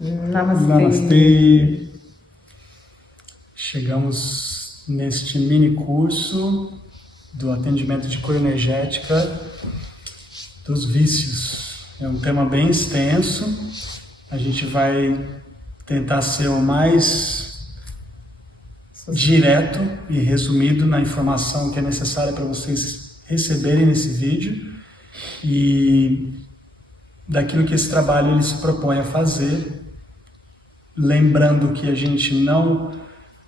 Namastê. Namastê. Chegamos neste mini curso do atendimento de cura energética dos vícios. É um tema bem extenso. A gente vai tentar ser o mais direto e resumido na informação que é necessária para vocês receberem nesse vídeo e daquilo que esse trabalho ele se propõe a fazer. Lembrando que a gente não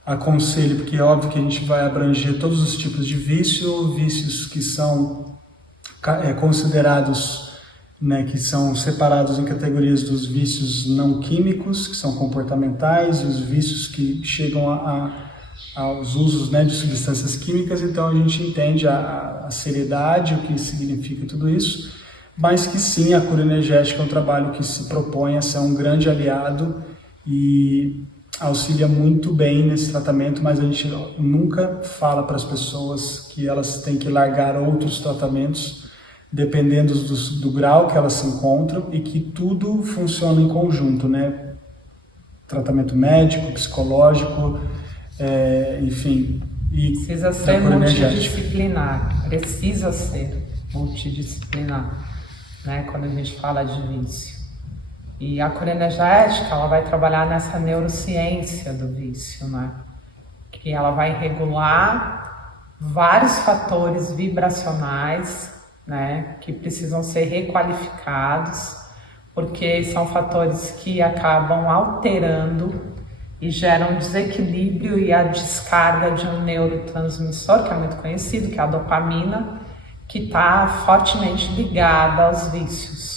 aconselha, porque é óbvio que a gente vai abranger todos os tipos de vícios que são considerados, que são separados em categorias dos vícios não químicos, que são comportamentais, e os vícios que chegam aos usos de substâncias químicas. Então a gente entende a seriedade, o que significa tudo isso, mas que sim, a cura energética é um trabalho que se propõe a ser um grande aliado e auxilia muito bem nesse tratamento, mas a gente nunca fala para as pessoas que elas têm que largar outros tratamentos, dependendo do grau que elas se encontram, e que tudo funciona em conjunto, Tratamento médico, psicológico, enfim. E precisa ser multidisciplinar, precisa ser multidisciplinar, quando a gente fala de vício. E a cura energética, ela vai trabalhar nessa neurociência do vício, que ela vai regular vários fatores vibracionais, que precisam ser requalificados, porque são fatores que acabam alterando e geram desequilíbrio e a descarga de um neurotransmissor que é muito conhecido, que é a dopamina, que está fortemente ligada aos vícios.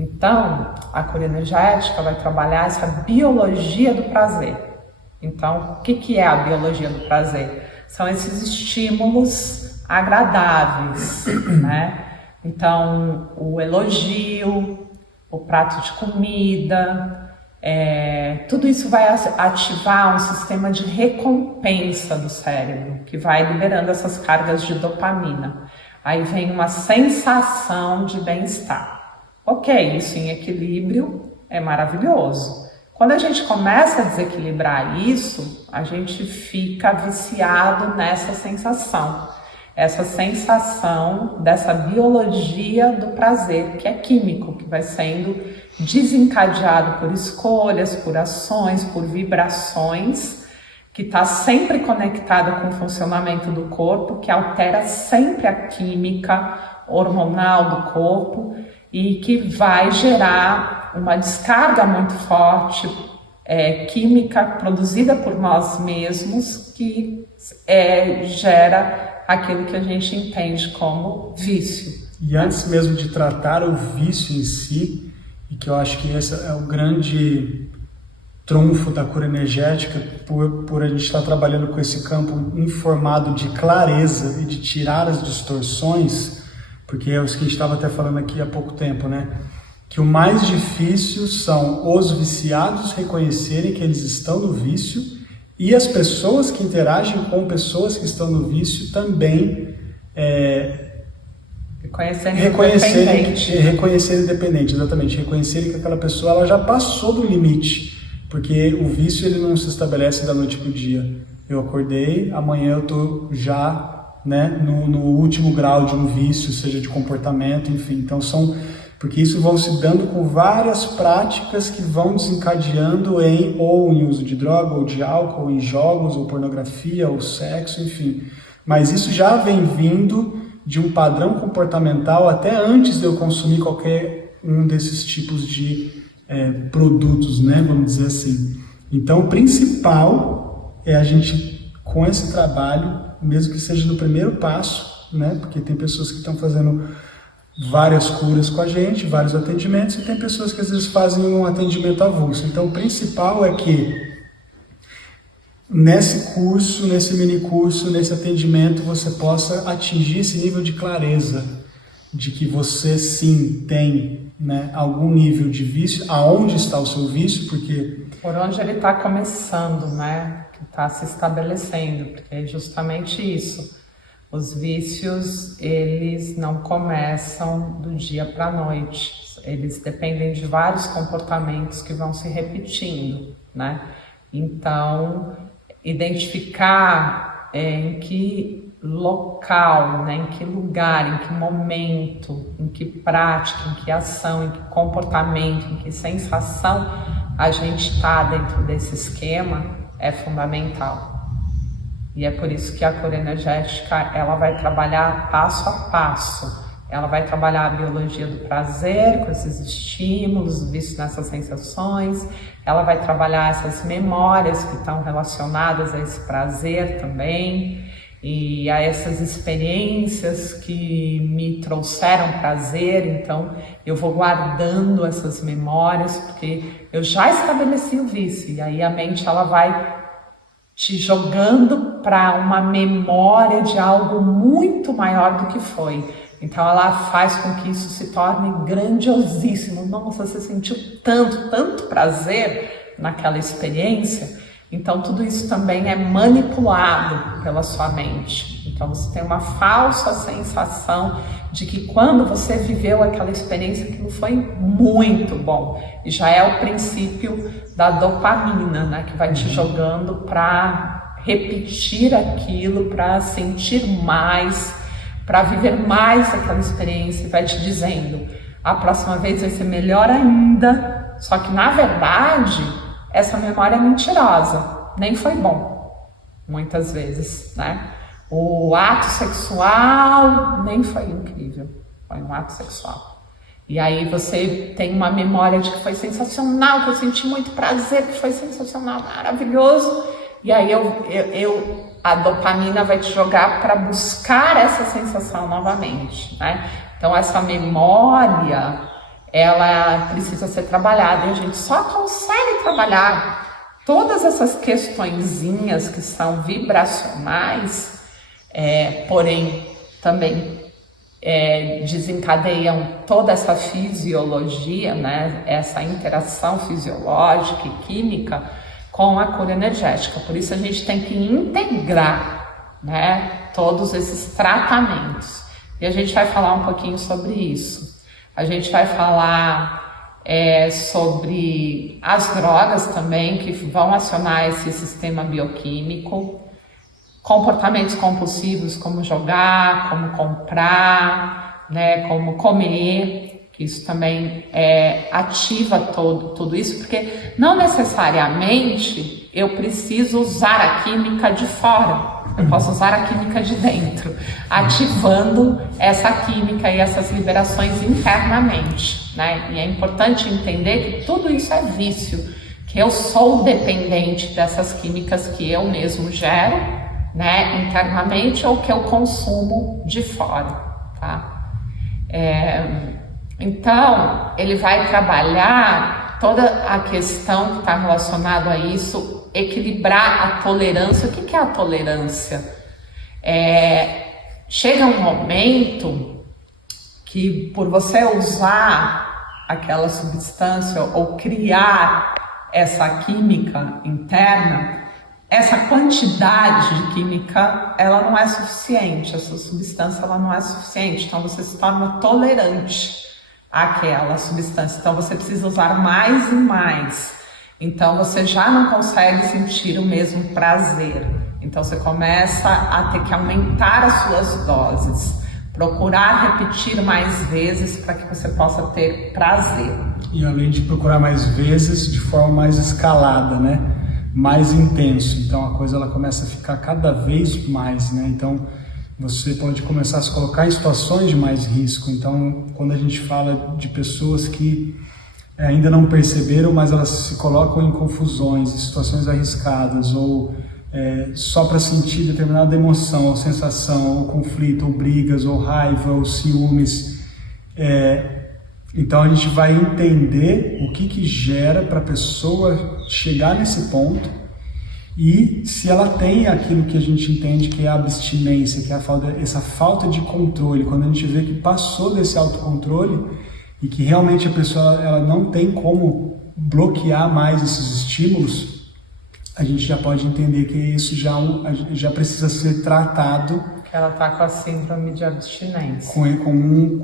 Então, a cura energética vai trabalhar essa biologia do prazer. Então, o que é a biologia do prazer? São esses estímulos agradáveis, Então, o elogio, o prato de comida, tudo isso vai ativar um sistema de recompensa do cérebro, que vai liberando essas cargas de dopamina. Aí vem uma sensação de bem-estar. Ok, isso em equilíbrio é maravilhoso. Quando a gente começa a desequilibrar isso, a gente fica viciado nessa sensação. Essa sensação dessa biologia do prazer, que é químico, que vai sendo desencadeado por escolhas, por ações, por vibrações, que está sempre conectada com o funcionamento do corpo, que altera sempre a química hormonal do corpo, e que vai gerar uma descarga muito forte química produzida por nós mesmos, que gera aquilo que a gente entende como vício. E antes mesmo de tratar o vício em si, e que eu acho que esse é o grande trunfo da cura energética, por a gente estar trabalhando com esse campo informado de clareza e de tirar as distorções, porque é isso que a gente estava até falando aqui há pouco tempo, que o mais difícil são os viciados reconhecerem que eles estão no vício e as pessoas que interagem com pessoas que estão no vício também reconhecerem dependente, exatamente, reconhecerem que aquela pessoa ela já passou do limite, porque o vício ele não se estabelece da noite para o dia. Eu acordei, amanhã eu estou já no último grau de um vício, seja de comportamento, enfim. Então porque isso vão se dando com várias práticas que vão desencadeando ou em uso de droga, ou de álcool, ou em jogos, ou pornografia, ou sexo, enfim. Mas isso já vem vindo de um padrão comportamental até antes de eu consumir qualquer um desses tipos de produtos, vamos dizer assim. Então o principal é a gente, com esse trabalho, mesmo que seja no primeiro passo, porque tem pessoas que estão fazendo várias curas com a gente, vários atendimentos, e tem pessoas que às vezes fazem um atendimento avulso. Então o principal é que nesse curso, nesse mini curso, nesse atendimento, você possa atingir esse nível de clareza, de que você sim tem algum nível de vício, aonde está o seu vício, porque... Por onde ele está começando, que está se estabelecendo, porque é justamente isso. Os vícios, eles não começam do dia para a noite. Eles dependem de vários comportamentos que vão se repetindo, né? Então, identificar em que local, né, em que lugar, em que momento, em que prática, em que ação, em que comportamento, em que sensação a gente está dentro desse esquema é fundamental. E é por isso que a cura energética, ela vai trabalhar passo a passo. Ela vai trabalhar a biologia do prazer, com esses estímulos vistos nessas sensações. Ela vai trabalhar essas memórias que estão relacionadas a esse prazer também. E a essas experiências que me trouxeram prazer. Então, eu vou guardando essas memórias, porque eu já estabeleci o vício. E aí a mente, ela vai te jogando para uma memória de algo muito maior do que foi. Então ela faz com que isso se torne grandiosíssimo. Nossa, você sentiu tanto prazer naquela experiência. Então tudo isso também é manipulado pela sua mente. Então você tem uma falsa sensação de que quando você viveu aquela experiência, aquilo foi muito bom. E já é o princípio da dopamina, né, que vai te jogando para repetir aquilo, para sentir mais, para viver mais aquela experiência, e vai te dizendo, a próxima vez vai ser melhor ainda. Só que na verdade essa memória é mentirosa, nem foi bom, muitas vezes, né? O ato sexual nem foi incrível, foi um ato sexual. E aí você tem uma memória de que foi sensacional, que eu senti muito prazer, que foi sensacional, maravilhoso. E aí a dopamina vai te jogar para buscar essa sensação novamente, né? Então essa memória, ela precisa ser trabalhada, e a gente só consegue trabalhar todas essas questõezinhas que são vibracionais, porém também desencadeiam toda essa fisiologia, né? Essa interação fisiológica e química com a cura energética. Por isso a gente tem que integrar, né, todos esses tratamentos. E a gente vai falar um pouquinho sobre isso. A gente vai falar sobre as drogas também, que vão acionar esse sistema bioquímico, comportamentos compulsivos, como jogar, como comprar, né, como comer, que isso também ativa tudo isso, porque não necessariamente eu preciso usar a química de fora. Eu posso usar a química de dentro, ativando essa química e essas liberações internamente, né? E é importante entender que tudo isso é vício, que eu sou dependente dessas químicas que eu mesmo gero, né, internamente, ou que eu consumo de fora, tá? Então, ele vai trabalhar toda a questão que está relacionada a isso, equilibrar a tolerância. O que é a tolerância? Chega um momento que, por você usar aquela substância ou criar essa química interna, essa quantidade de química, ela não é suficiente, essa substância ela não é suficiente, então você se torna tolerante àquela substância, então você precisa usar mais e mais. Então você já não consegue sentir o mesmo prazer. Então você começa a ter que aumentar as suas doses, procurar repetir mais vezes para que você possa ter prazer. E além de procurar mais vezes, de forma mais escalada, né? Mais intenso. Então a coisa ela começa a ficar cada vez mais, né? Então você pode começar a se colocar em situações de mais risco. Então quando a gente fala de pessoas que ainda não perceberam, mas elas se colocam em confusões, em situações arriscadas, ou só para sentir determinada emoção, ou sensação, ou conflito, ou brigas, ou raiva, ou ciúmes. Então a gente vai entender o que gera para a pessoa chegar nesse ponto, e se ela tem aquilo que a gente entende que é a abstinência, que é essa falta de controle, quando a gente vê que passou desse autocontrole, e que realmente a pessoa ela não tem como bloquear mais esses estímulos, a gente já pode entender que isso já precisa ser tratado Que ela tá com a síndrome de abstinência.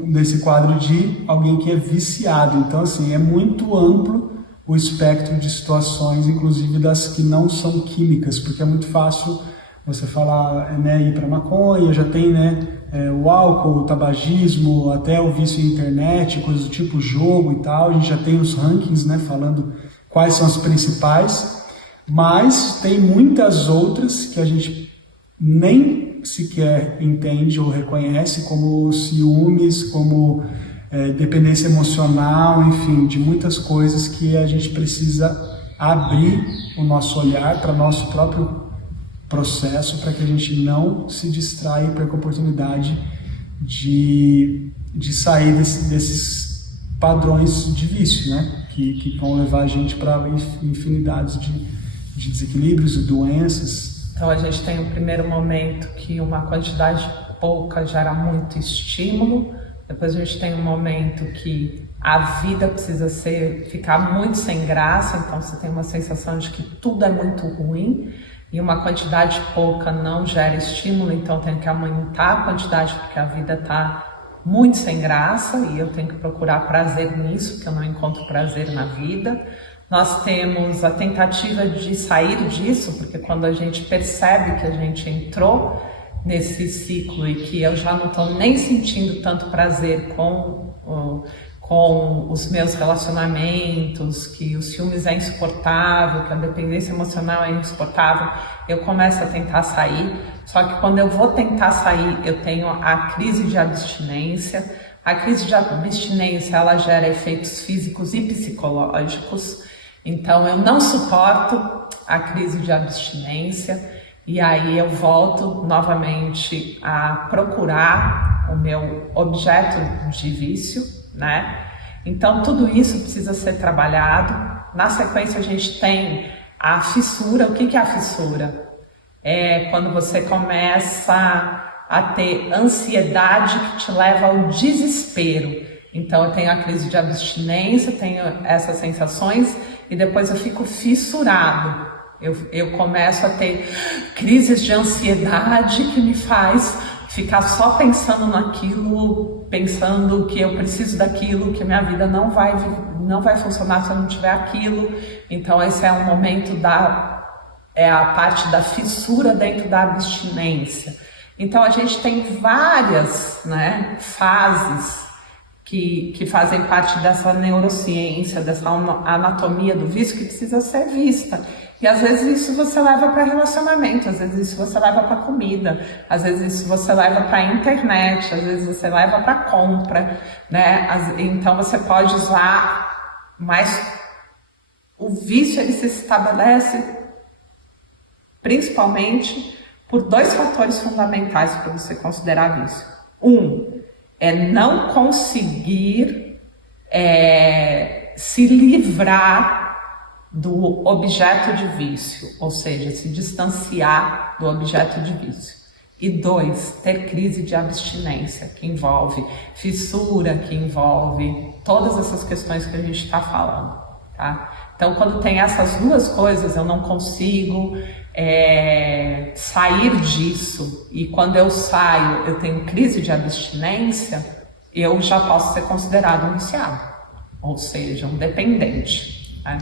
Nesse quadro de alguém que é viciado. Então, assim, é muito amplo o espectro de situações, inclusive das que não são químicas, porque é muito fácil você falar, né, ir para maconha, já tem, né, o álcool, o tabagismo, até o vício em internet, coisas do tipo jogo e tal. A gente já tem os rankings, né, falando quais são as principais, mas tem muitas outras que a gente nem sequer entende ou reconhece, como ciúmes, como dependência emocional, enfim, de muitas coisas que a gente precisa abrir o nosso olhar para o nosso próprio processo, para que a gente não se distraia e perca a oportunidade de sair desses padrões de vício, né? Que vão levar a gente para infinidades de desequilíbrios e doenças. Então a gente tem um primeiro momento que uma quantidade pouca gera muito estímulo, depois a gente tem um momento que a vida precisa ficar muito sem graça, então você tem uma sensação de que tudo é muito ruim, e uma quantidade pouca não gera estímulo, então tem que aumentar a quantidade porque a vida está muito sem graça e eu tenho que procurar prazer nisso, porque eu não encontro prazer na vida. Nós temos a tentativa de sair disso, porque quando a gente percebe que a gente entrou nesse ciclo e que eu já não estou nem sentindo tanto prazer com os meus relacionamentos, que o ciúmes é insuportável, que a dependência emocional é insuportável, eu começo a tentar sair. Só que quando eu vou tentar sair, eu tenho a crise de abstinência. A crise de abstinência, ela gera efeitos físicos e psicológicos. Então eu não suporto a crise de abstinência e aí eu volto novamente a procurar o meu objeto de vício, né? Então tudo isso precisa ser trabalhado. Na sequência a gente tem a fissura. O que é a fissura? É quando você começa a ter ansiedade que te leva ao desespero. Então eu tenho a crise de abstinência, tenho essas sensações e depois eu fico fissurado. Eu começo a ter crises de ansiedade que me faz ficar só pensando naquilo, pensando que eu preciso daquilo, que minha vida não vai funcionar se eu não tiver aquilo. Então esse é um momento a parte da fissura dentro da abstinência. Então a gente tem várias, né, fases que fazem parte dessa neurociência, dessa anatomia do vício que precisa ser vista. E às vezes isso você leva para relacionamento, às vezes isso você leva para comida, às vezes isso você leva para internet, às vezes você leva para compra, né? Então você pode usar, mas o vício ele se estabelece principalmente por dois fatores fundamentais para você considerar vício. Um é não conseguir se livrar do objeto de vício, ou seja, se distanciar do objeto de vício. E dois, ter crise de abstinência, que envolve fissura, que envolve todas essas questões que a gente está falando, tá? Então, quando tem essas duas coisas, eu não consigo sair disso, e quando eu saio, eu tenho crise de abstinência, eu já posso ser considerado um viciado, ou seja, um dependente, né?